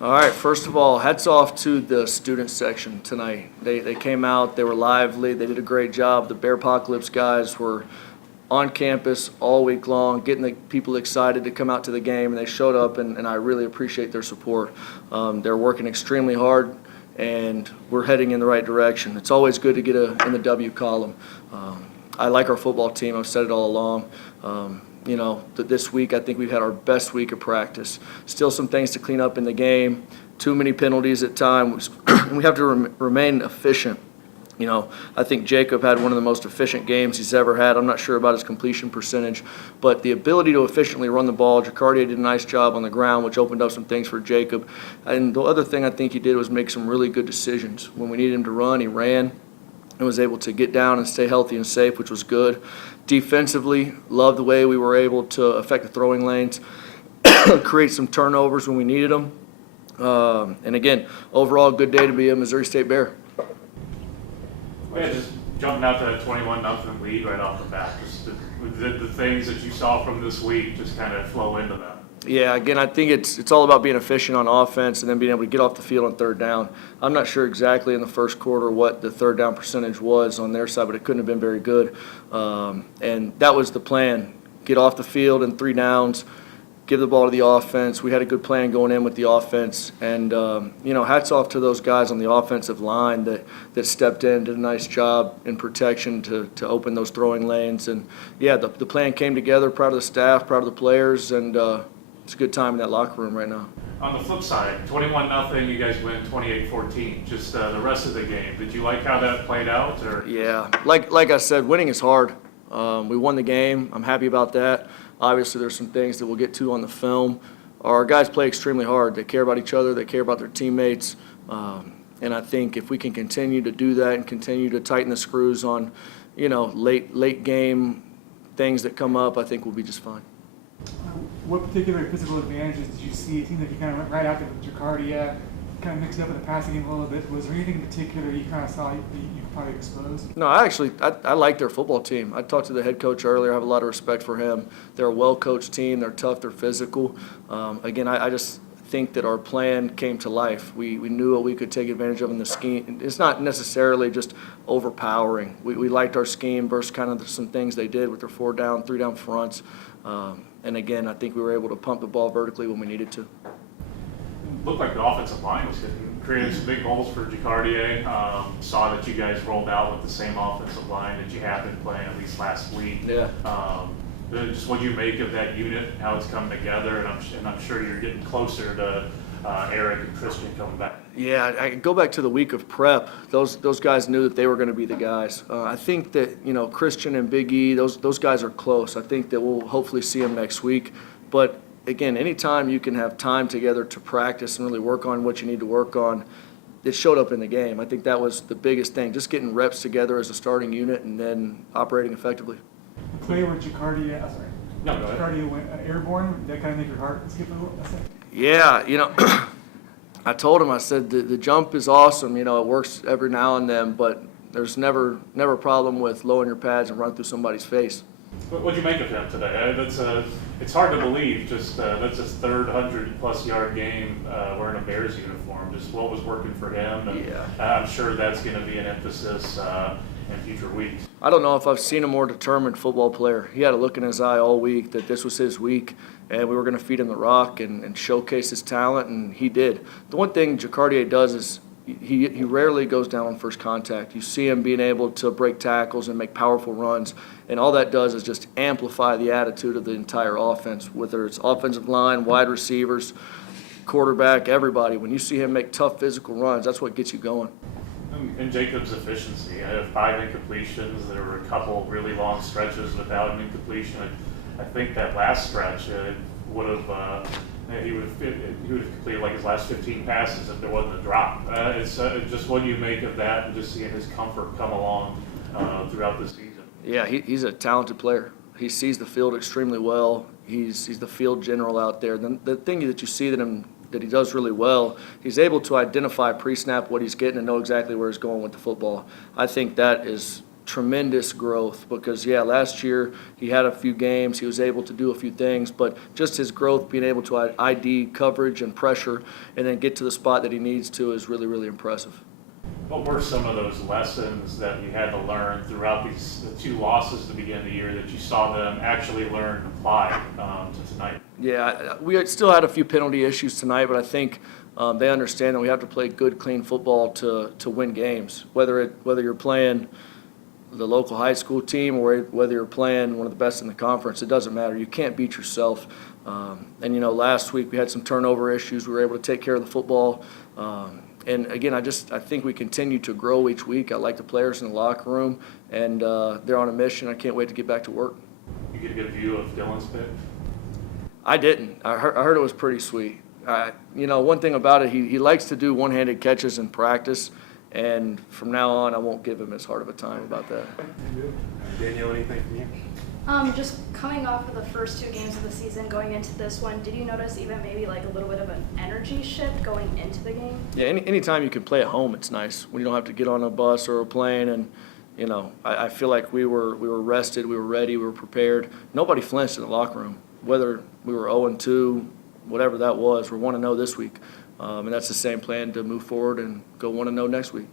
All right, first of all, hats off to the student section tonight. They came out, they were lively, they did a great job. The Bear Apocalypse guys were on campus all week long, getting the people excited to come out to the game, and they showed up, and I really appreciate their support. They're working extremely hard, and we're heading in the right direction. It's always good to get in the W column. I like our football team. I've said it all along. This week I think we've had our best week of practice. Still some things to clean up in the game. Too many penalties at times. We have to remain efficient. I think Jacob had one of the most efficient games he's ever had. I'm not sure about his completion percentage, but the ability to efficiently run the ball, Jacardia did a nice job on the ground, which opened up some things for Jacob. And the other thing I think he did was make some really good decisions. When we needed him to run, he ran and was able to get down and stay healthy and safe, which was good. Defensively, loved the way we were able to affect the throwing lanes, create some turnovers when we needed them. And again, overall, good day to be a Missouri State Bear. Yeah, just jumping out to that 21-0 lead right off the bat. Just the things that you saw from this week just kind of flow into that. Yeah, again, I think it's all about being efficient on offense and then being able to get off the field on third down. I'm not sure exactly in the first quarter what the third down percentage was on their side, but it couldn't have been very good. And that was the plan: get off the field in 3 downs, give the ball to the offense. We had a good plan going in with the offense, and hats off to those guys on the offensive line that stepped in, did a nice job in protection to open those throwing lanes. And yeah, the plan came together. Proud of the staff, proud of the players, and it's a good time in that locker room right now. On the flip side, 21-0, you guys win 28-14. Just the rest of the game, did you like how that played out? Or? Yeah, like I said, winning is hard. We won the game. I'm happy about that. Obviously, there's some things that we'll get to on the film. Our guys play extremely hard. They care about each other. They care about their teammates. And I think if we can continue to do that and continue to tighten the screws on, late game things that come up, I think we'll be just fine. What particular physical advantages did you see? It seemed like you kind of went right out to Jacardia, kind of mixed up in the passing game a little bit. Was there anything in particular you kind of saw you could probably expose? No, I like their football team. I talked to the head coach earlier. I have a lot of respect for him. They're a well-coached team. They're tough. They're physical. Again, I just think that our plan came to life. We knew what we could take advantage of in the scheme. It's not necessarily just overpowering. We liked our scheme versus kind of some things they did with their 4-down, 3-down fronts. And again, I think we were able to pump the ball vertically when we needed to. Looked like the offensive line was creating some big holes for Jacardia. Saw that you guys rolled out with the same offensive line that you have been playing at least last week. Yeah. Just what you make of that unit, how it's coming together, and I'm sure you're getting closer to Eric and Christian coming back. Yeah, I go back to the week of prep. Those guys knew that they were going to be the guys. I think that Christian and Big E, those guys are close. I think that we'll hopefully see them next week. But again, anytime you can have time together to practice and really work on what you need to work on, it showed up in the game. I think that was the biggest thing, just getting reps together as a starting unit and then operating effectively. The play where Jacardia went airborne, did that kind of make your heart skip a little? Yeah, I told him, I said, the jump is awesome. It works every now and then, but there's never a problem with lowering your pads and run through somebody's face. What'd you make of him today? It's hard to believe. That's his third 100-plus yard game wearing a Bears uniform. Just what was working for him, and yeah. I'm sure that's going to be an emphasis in future weeks. I don't know if I've seen a more determined football player. He had a look in his eye all week that this was his week, and we were going to feed him the rock and showcase his talent, and he did. The one thing Jacardia does is he rarely goes down on first contact. You see him being able to break tackles and make powerful runs, and all that does is just amplify the attitude of the entire offense, whether it's offensive line, wide receivers, quarterback, everybody. When you see him make tough physical runs, that's what gets you going. And Jacob's efficiency. I have 5 incompletions. There were a couple really long stretches without an incompletion. I think that last stretch would have he would have completed like his last 15 passes if there wasn't a drop. It's just what do you make of that, and just seeing his comfort come along throughout the season. Yeah, he's a talented player. He sees the field extremely well. He's the field general out there. The thing that you see that he does really well, he's able to identify pre-snap what he's getting and know exactly where he's going with the football. I think that is tremendous growth because, yeah, last year he had a few games, he was able to do a few things, but just his growth, being able to ID coverage and pressure and then get to the spot that he needs to is really, really impressive. What were some of those lessons that you had to learn throughout the 2 losses to begin the year that you saw them actually learn and apply to tonight? Yeah, we still had a few penalty issues tonight, but I think they understand that we have to play good, clean football to win games. Whether you're playing the local high school team or whether you're playing one of the best in the conference, it doesn't matter. You can't beat yourself. And last week we had some turnover issues. We were able to take care of the football. And again, I think we continue to grow each week. I like the players in the locker room, and they're on a mission. I can't wait to get back to work. You get a good view of Dylan's pick? I didn't. I heard it was pretty sweet. One thing about it, he likes to do one-handed catches in practice, and from now on, I won't give him as hard of a time about that. Danielle, anything from you? Just coming off of the first 2 games of the season, going into this one, did you notice even maybe like a little bit of an energy shift going into the game? Yeah, anytime you can play at home, it's nice when you don't have to get on a bus or a plane. And I feel like we were rested, we were ready, we were prepared. Nobody flinched in the locker room, whether we were 0-2, whatever that was. We're 1-0 this week, and that's the same plan to move forward and go 1-0 next week.